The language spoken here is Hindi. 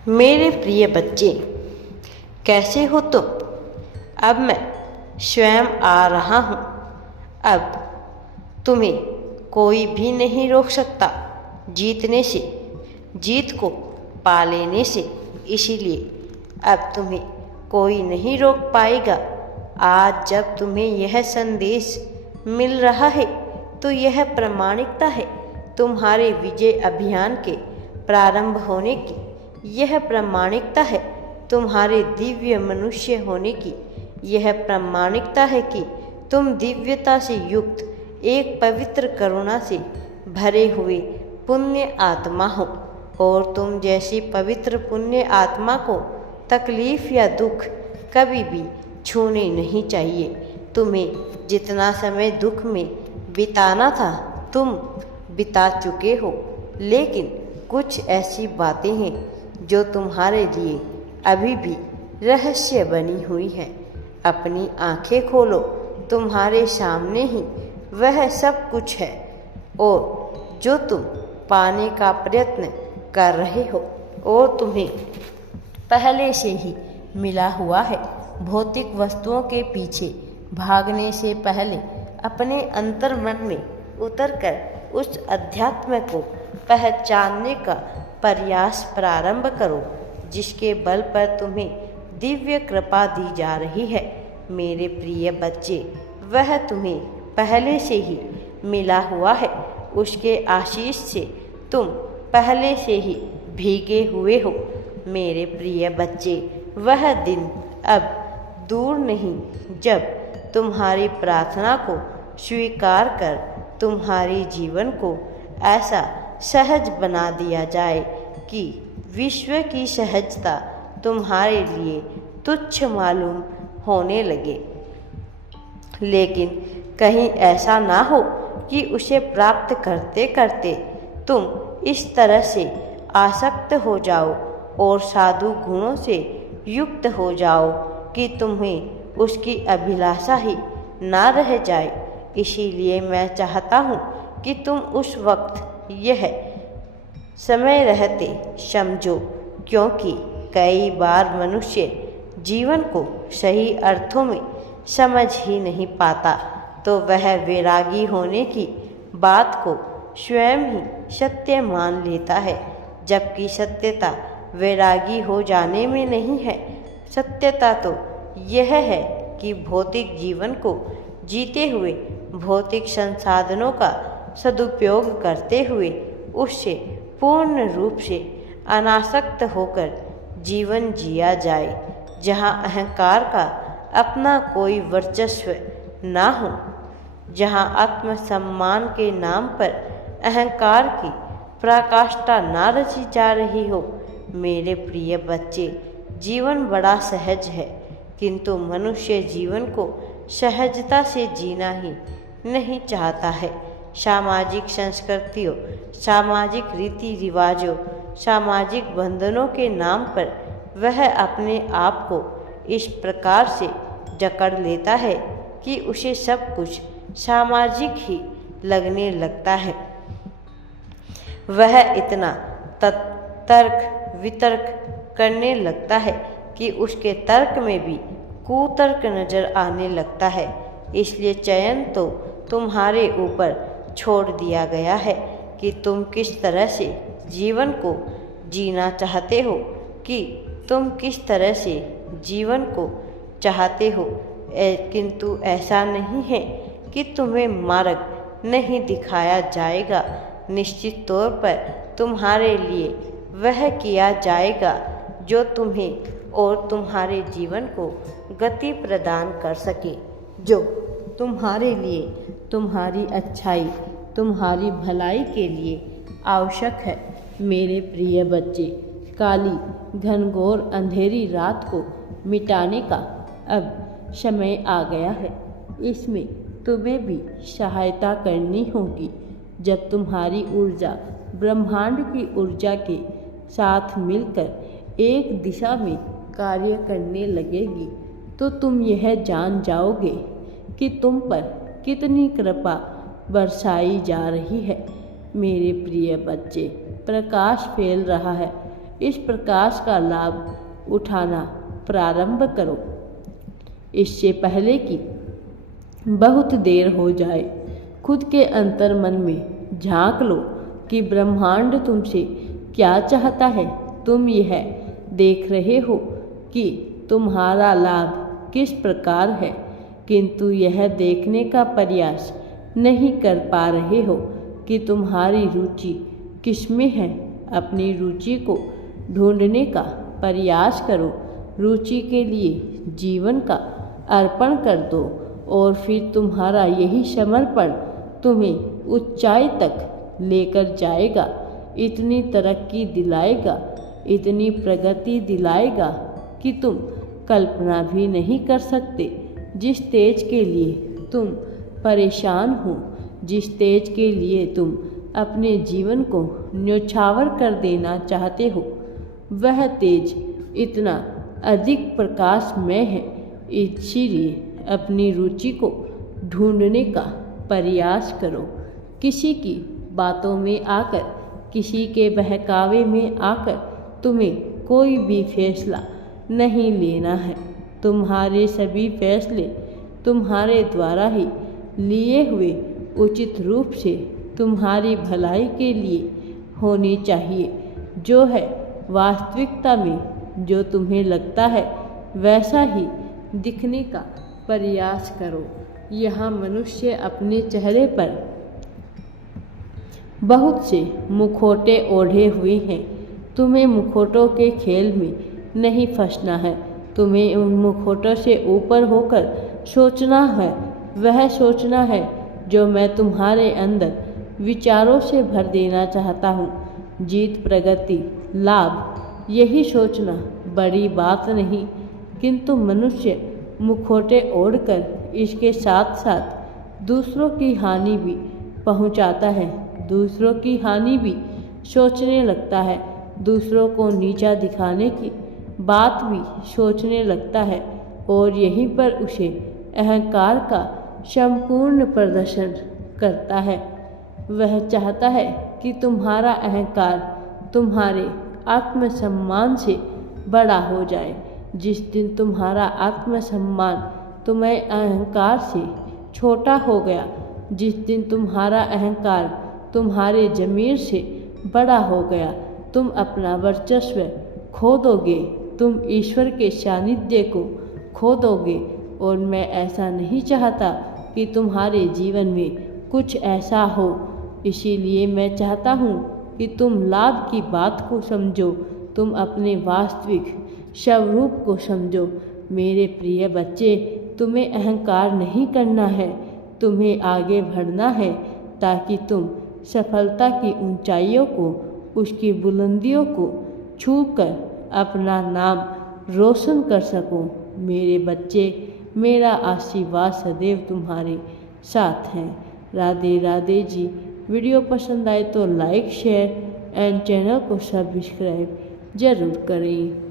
मेरे प्रिय बच्चे, कैसे हो तुम? अब मैं स्वयं आ रहा हूँ। अब तुम्हें कोई भी नहीं रोक सकता जीतने से, जीत को पा लेने से। इसीलिए अब तुम्हें कोई नहीं रोक पाएगा। आज जब तुम्हें यह संदेश मिल रहा है तो यह प्रामाणिकता है तुम्हारे विजय अभियान के प्रारंभ होने की। यह प्रामाणिकता है तुम्हारे दिव्य मनुष्य होने की। यह प्रामाणिकता है कि तुम दिव्यता से युक्त एक पवित्र करुणा से भरे हुए पुण्य आत्मा हो, और तुम जैसी पवित्र पुण्य आत्मा को तकलीफ या दुख कभी भी छूने नहीं चाहिए। तुम्हें जितना समय दुख में बिताना था तुम बिता चुके हो, लेकिन कुछ ऐसी बातें हैं जो तुम्हारे लिए अभी भी रहस्य बनी हुई है। अपनी आंखें खोलो, तुम्हारे सामने ही वह सब कुछ है और जो तुम पाने का प्रयत्न कर रहे हो और तुम्हें पहले से ही मिला हुआ है। भौतिक वस्तुओं के पीछे भागने से पहले अपने अंतर्मन में उतरकर उस अध्यात्म को पहचानने का प्रयास प्रारंभ करो जिसके बल पर तुम्हें दिव्य कृपा दी जा रही है। मेरे प्रिय बच्चे, वह तुम्हें पहले से ही मिला हुआ है। उसके आशीष से तुम पहले से ही भीगे हुए हो। मेरे प्रिय बच्चे, वह दिन अब दूर नहीं जब तुम्हारी प्रार्थना को स्वीकार कर तुम्हारे जीवन को ऐसा सहज बना दिया जाए कि विश्व की सहजता तुम्हारे लिए तुच्छ मालूम होने लगे। लेकिन कहीं ऐसा ना हो कि उसे प्राप्त करते करते तुम इस तरह से आसक्त हो जाओ और साधु गुणों से युक्त हो जाओ कि तुम्हें उसकी अभिलाषा ही ना रह जाए। इसीलिए मैं चाहता हूँ कि तुम उस वक्त यह समय रहते समझो, क्योंकि कई बार मनुष्य जीवन को सही अर्थों में समझ ही नहीं पाता, तो वह वैरागी होने की बात को स्वयं ही सत्य मान लेता है, जबकि सत्यता वैरागी हो जाने में नहीं है। सत्यता तो यह है कि भौतिक जीवन को जीते हुए, भौतिक संसाधनों का सदुपयोग करते हुए उससे पूर्ण रूप से अनासक्त होकर जीवन जिया जाए, जहाँ अहंकार का अपना कोई वर्चस्व ना हो, जहाँ आत्मसम्मान के नाम पर अहंकार की पराकाष्ठा ना रची जा रही हो। मेरे प्रिय बच्चे, जीवन बड़ा सहज है, किंतु मनुष्य जीवन को सहजता से जीना ही नहीं चाहता है। सामाजिक संस्कृतियों, सामाजिक रीति रिवाजों, सामाजिक बंधनों के नाम पर वह अपने आप को इस प्रकार से जकड़ लेता है कि उसे सब कुछ सामाजिक ही लगने लगता है। वह इतना तर्क वितर्क करने लगता है कि उसके तर्क में भी कुतर्क नजर आने लगता है। इसलिए चयन तो तुम्हारे ऊपर छोड़ दिया गया है कि तुम किस तरह से जीवन को जीना चाहते हो, कि तुम किस तरह से जीवन को चाहते हो। किंतु ऐसा नहीं है कि तुम्हें मार्ग नहीं दिखाया जाएगा। निश्चित तौर पर तुम्हारे लिए वह किया जाएगा जो तुम्हें और तुम्हारे जीवन को गति प्रदान कर सके, जो तुम्हारे लिए, तुम्हारी अच्छाई, तुम्हारी भलाई के लिए आवश्यक है। मेरे प्रिय बच्चे, काली घनघोर अंधेरी रात को मिटाने का अब समय आ गया है। इसमें तुम्हें भी सहायता करनी होगी। जब तुम्हारी ऊर्जा ब्रह्मांड की ऊर्जा के साथ मिलकर एक दिशा में कार्य करने लगेगी, तो तुम यह जान जाओगे कि तुम पर कितनी कृपा बरसाई जा रही है। मेरे प्रिय बच्चे, प्रकाश फैल रहा है इस प्रकाश का लाभ उठाना प्रारंभ करो। इससे पहले कि बहुत देर हो जाए, खुद के अंतर मन में झांक लो कि ब्रह्मांड तुमसे क्या चाहता है। तुम यह देख रहे हो कि तुम्हारा लाभ किस प्रकार है, किंतु यह देखने का प्रयास नहीं कर पा रहे हो कि तुम्हारी रुचि किसमें है। अपनी रुचि को ढूंढने का प्रयास करो, रुचि के लिए जीवन का अर्पण कर दो और फिर तुम्हारा यही समर्पण तुम्हें ऊंचाई तक लेकर जाएगा, इतनी तरक्की दिलाएगा, इतनी प्रगति दिलाएगा कि तुम कल्पना भी नहीं कर सकते। जिस तेज के लिए तुम परेशान हो, जिस तेज के लिए तुम अपने जीवन को न्योछावर कर देना चाहते हो, वह तेज इतना अधिक प्रकाशमय है। इसीलिए अपनी रुचि को ढूंढने का प्रयास करो। किसी की बातों में आकर, किसी के बहकावे में आकर तुम्हें कोई भी फैसला नहीं लेना है। तुम्हारे सभी फैसले तुम्हारे द्वारा ही लिए हुए उचित रूप से तुम्हारी भलाई के लिए होनी चाहिए। जो है वास्तविकता में जो तुम्हें लगता है वैसा ही दिखने का प्रयास करो। यहाँ मनुष्य अपने चेहरे पर बहुत से मुखौटे ओढ़े हुए हैं। तुम्हें मुखौटों के खेल में नहीं फंसना है। तुम्हें उन मुखौटों से ऊपर होकर सोचना है। वह सोचना है जो मैं तुम्हारे अंदर विचारों से भर देना चाहता हूँ। जीत, प्रगति, लाभ, यही सोचना बड़ी बात नहीं, किंतु मनुष्य मुखौटे ओढ़कर इसके साथ साथ दूसरों की हानि भी पहुँचाता है। दूसरों की हानि भी सोचने लगता है। दूसरों को नीचा दिखाने की बात भी सोचने लगता है और यहीं पर उसे अहंकार का संपूर्ण प्रदर्शन करता है। वह चाहता है कि तुम्हारा अहंकार तुम्हारे आत्मसम्मान से बड़ा हो जाए। जिस दिन तुम्हारा आत्मसम्मान तुम्हें अहंकार से छोटा हो गया, जिस दिन तुम्हारा अहंकार तुम्हारे ज़मीर से बड़ा हो गया, तुम अपना वर्चस्व खो दोगे, तुम ईश्वर के सानिध्य को खो दोगे। और मैं ऐसा नहीं चाहता कि तुम्हारे जीवन में कुछ ऐसा हो। इसीलिए मैं चाहता हूँ कि तुम लाभ की बात को समझो, तुम अपने वास्तविक स्वरूप को समझो। मेरे प्रिय बच्चे, तुम्हें अहंकार नहीं करना है, तुम्हें आगे बढ़ना है ताकि तुम सफलता की ऊंचाइयों को, उसकी बुलंदियों को छूकर अपना नाम रोशन कर सको। मेरे बच्चे, मेरा आशीर्वाद सदैव तुम्हारे साथ है। राधे राधे जी। वीडियो पसंद आए तो लाइक, शेयर एंड चैनल को सब्सक्राइब जरूर करें।